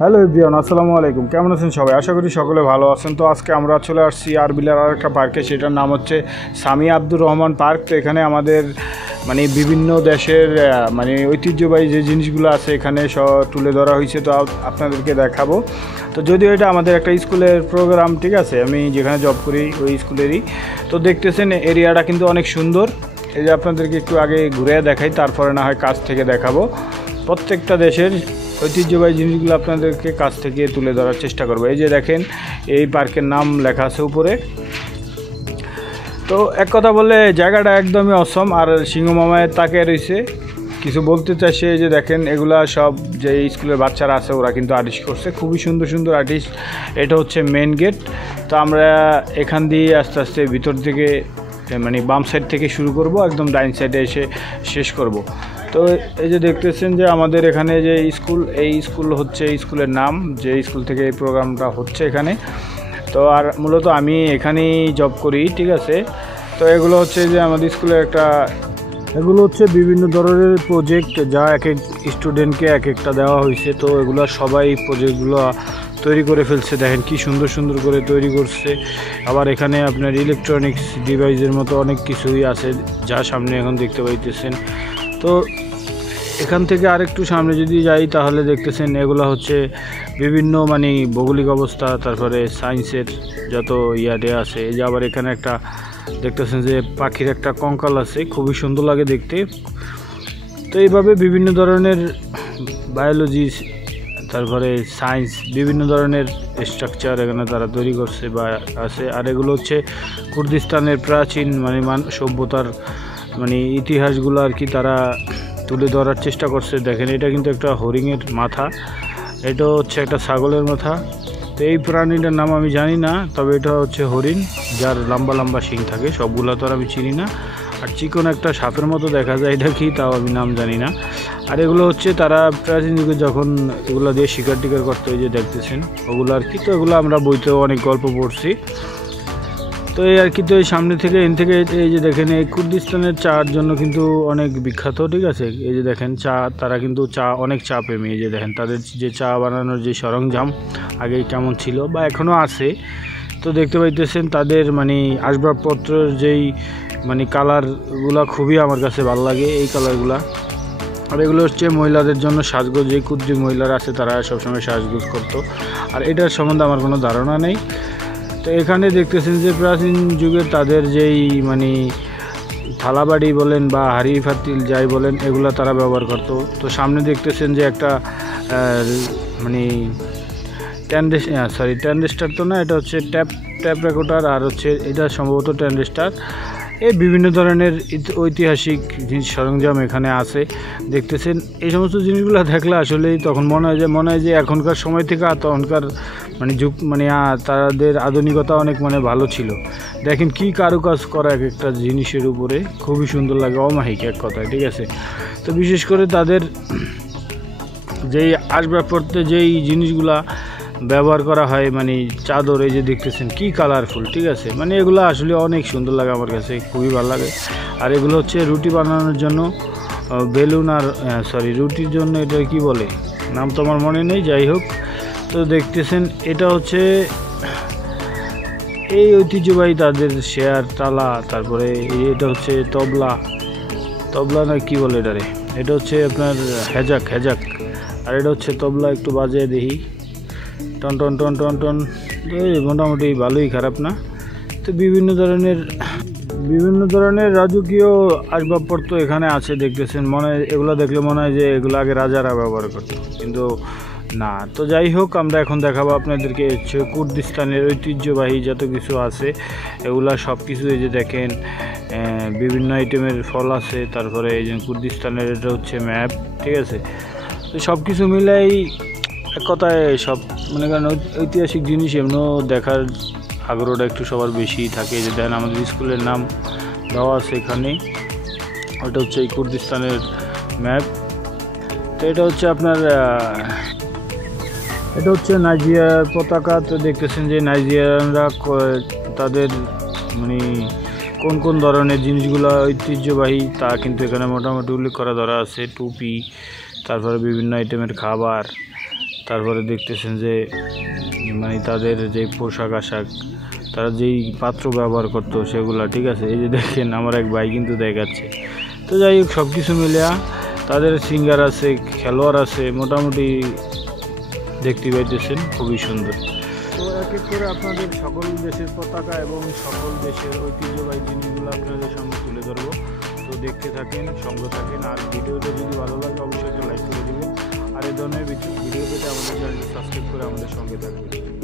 Hello everyone, আসসালামু আলাইকুম। কেমন আছেন সবাই? আশা করি সকলে ভালো আছেন। তো আজকে আমরা চলে আসছি আরবিলার আরেকটা পার্কে, সেটার নাম হচ্ছে সামিয়া আব্দুর রহমান পার্ক। তো এখানে আমাদের বিভিন্ন দেশের ঐতিহ্যবাহী যে জিনিসগুলো আছে এখানে সব তুলে ধরা হয়েছে। তো আপনাদেরকে দেখাবো। তো যদিও এটা আমাদের একটা স্কুলের প্রোগ্রাম, ঠিক আছে, আমি যেখানে জব করি ওই স্কুলেরই। তো দেখতেছেন এরিয়াটা কিন্তু অনেক সুন্দর। এই যে আপনাদেরকে একটু আগে ঘুরে দেখাই, তারপরে না হয় কাছ থেকে দেখাবো। প্রত্যেকটা দেশের ঐতিহ্যবাহী জিনিসগুলো আপনাদেরকে কাছ থেকে তুলে ধরার চেষ্টা করবো। এই যে দেখেন, এই পার্কের নাম লেখা আছে উপরে। তো এক কথা বললে জায়গাটা একদমই অসম। আর সিংহ মামায় তাকে রয়েছে কিছু বলতে চাইছে। এই যে দেখেন, এগুলা সব যে স্কুলের বাচ্চারা আছে ওরা কিন্তু আর্টিস্ট করছে, খুবই সুন্দর সুন্দর আর্টিস্ট। এটা হচ্ছে মেন গেট। তো আমরা এখান দিয়ে আস্তে আস্তে ভিতর থেকে বাম সাইড থেকে শুরু করব, একদম ডাইন সাইডে এসে শেষ করব। তো এই যে দেখতেছেন যে আমাদের এখানে যে স্কুল, এই স্কুল হচ্ছে স্কুলের নাম, যে স্কুল থেকে এই প্রোগ্রামটা হচ্ছে এখানে। তো আর মূলত আমি এখানেই জব করি, ঠিক আছে। তো এগুলো হচ্ছে যে আমাদের স্কুলের এগুলো হচ্ছে বিভিন্ন ধরনের প্রজেক্ট, যা এক এক স্টুডেন্টকে এক একটা দেওয়া হয়েছে। তো এগুলো সবাই প্রজেক্টগুলো তৈরি করে ফেলছে। দেখেন কি সুন্দর সুন্দর করে তৈরি করছে। আবার এখানে আপনার ইলেকট্রনিক্স ডিভাইসের মতো অনেক কিছুই আছে, যা সামনে এখন দেখতে পাইতেছেন। তো এখান থেকে আরেকটু সামনে যদি যাই তাহলে দেখতেছেন এগুলো হচ্ছে বিভিন্ন ভৌগোলিক অবস্থা, তারপরে সায়েন্সের যত দেওয়া আছে। এই যে আবার এখানে একটা দেখতেছেন যে পাখির একটা কঙ্কাল আছে, খুবই সুন্দর লাগে দেখতে। তো এইভাবে বিভিন্ন ধরনের বায়োলজি, তারপরে সায়েন্স, বিভিন্ন ধরনের স্ট্রাকচার এখানে তারা তৈরি করছে বা আছে। আর এগুলো হচ্ছে কুর্দিস্তানের প্রাচীন সভ্যতার ইতিহাসগুলো আর কি তারা তুলে ধরার চেষ্টা করছে। দেখেন, এটা কিন্তু একটা হরিণের মাথা, এটা হচ্ছে একটা ছাগলের মাথা। তো এই প্রাণীটার নাম আমি জানি না, তবে এটা হচ্ছে হরিণ, যার লম্বা লম্বা শিং থাকে। সবগুলো তো আর আমি চিনি না। আর চিকন একটা সাপের মতো দেখা যায়, এটা কি তাও আমি নাম জানি না। আর এগুলো হচ্ছে তারা প্রাচীন যুগে যখন এগুলো দিয়ে শিকার টিকার করতো, এই যে দেখতেছেন ওগুলো আর কি। তো এগুলো আমরা বইতেও অনেক গল্প পড়ছি। তো এই আর কি। তো এই সামনে থেকে এই যে দেখেন, এই কুর্দিস্তানের চার জন্য কিন্তু অনেক বিখ্যাত, ঠিক আছে। এই যে দেখেন তারা কিন্তু অনেক চা প্রেমী। এই যে দেখেন তাদের যে চা বানানোর যে সরঞ্জাম আগে কেমন ছিল বা এখনও আছে। তো দেখতে পাইতেছেন তাদের আসবাবপত্রের যেই কালারগুলা খুবই আমার কাছে ভালো লাগে, এই কালারগুলা। আর এগুলো হচ্ছে মহিলাদের জন্য সাজগোজ, যে কুর্দি মহিলারা আছে তারা সবসময় সাজগোজ করতো। আর এটার সম্বন্ধে আমার কোনো ধারণা নেই। তো এখানে দেখতেছেন যে প্রাচীন যুগের তাদের যেই থালাবাড়ি বলেন বা হাঁড়ি ফাতিল যাই বলেন, এগুলো তারা ব্যবহার করতো। তো সামনে দেখতেছেন যে একটা ট্যান্ডেস্টার তো না, এটা হচ্ছে ট্যাপ রেকর্ডার। আর হচ্ছে এটা সম্ভবত ট্যান্ডেস্টার। এই বিভিন্ন ধরনের ঐতিহাসিক জিনিস সরঞ্জাম এখানে আছে, দেখতেছেন। এই সমস্ত জিনিসগুলো দেখলে আসলেই তখন মনে হয় যে এখনকার সময় থেকে তখনকার যুগ তাদের আধুনিকতা অনেক ভালো ছিল। দেখেন কি কারুকাজ করা এক একটা জিনিসের উপরে, খুবই সুন্দর লাগে, অমায়িক এক কথায়, ঠিক আছে। তো বিশেষ করে তাদের যেই আসবাবপত্রে যেই জিনিসগুলা ব্যবহার করা হয়, চাদর, এই যে দেখতেছেন কি কালারফুল, ঠিক আছে। এগুলো আসলে অনেক সুন্দর লাগে, আমার কাছে খুবই ভালো লাগে। আর এগুলো হচ্ছে রুটি বানানোর জন্য বেলুন, আর রুটির জন্য এটা কি বলে, নাম তো আমার মনে নেই, যাই হোক। তো দেখতেছেন এটা হচ্ছে এই ঐতিহ্যবাহী তাদের শেয়ার তালা, তারপরে এটা হচ্ছে তবলা না কি বলে এটারে, এটা হচ্ছে আপনার হেজাক। আর এটা হচ্ছে তবলা, একটু বাজিয়ে দেখি, টন টন টন টন টন। মোটামুটি ভালোই, খারাপ না। তো বিভিন্ন ধরনের রাজকীয় আসবাবপত্র এখানে আছে, দেখতেছেন। এগুলো দেখলে মনে হয় যে এগুলো আগে রাজারা ব্যবহার করতো, কিন্তু না। তো যাই হোক, আমরা এখন দেখাবো আপনাদেরকে হচ্ছে কুর্দিস্তানের ঐতিহ্যবাহী যত কিছু আছে এগুলা সব কিছু। এই যে দেখেন বিভিন্ন আইটেমের ফল আছে, তারপরে এই যে কুর্দিস্তানের এটা হচ্ছে ম্যাপ, ঠিক আছে। তো সব কিছু মিলাই এক কথায় সব করেন ঐতিহাসিক জিনিস এমনও দেখার আগ্রহটা একটু সবার বেশি থাকে। যে দেখেন আমাদের স্কুলের নাম দেওয়া আছে এখানে, ওটা হচ্ছে এই কুর্দিস্তানের ম্যাপ। তো এটা হচ্ছে আপনার এটা হচ্ছে নাইজেরিয়ার পতাকা। তো দেখতেছেন যে নাইজেরিয়ানরা তাদের কোন কোন ধরনের জিনিসগুলো ঐতিহ্যবাহী তা কিন্তু এখানে মোটামুটি উল্লেখ করা ধরা আছে। টুপি, তারপরে বিভিন্ন আইটেমের খাবার, তারপরে দেখতেছেন যে মানে তাদের যে পোশাক আশাক, তারা যেই পাত্র ব্যবহার করতো সেগুলা, ঠিক আছে। এই যে দেখেন আমার এক ভাই কিন্তু দেখাচ্ছে। তো যাই হোক, সব কিছু মিলিয়া তাদের সিঙ্গার আছে, খেলোয়াড় আছে, মোটামুটি দেখতে পাইতেছেন খুবই সুন্দর। তো এক এক করে আপনাদের সকল দেশের পতাকা এবং সকল দেশের ঐতিহ্যবাহী জিনিসগুলো আপনাদের সামনে তুলে ধরবো। তো দেখতে থাকেন, সঙ্গে থাকেন। আর ভিডিওটা যদি ভালো লাগে অবশ্যই একটা লাইক করে দেবেন। আর এই ধরনের ভিডিও পেতে আমাদের চ্যানেলটি সাবস্ক্রাইব করে আমাদের সঙ্গে থাকবেন।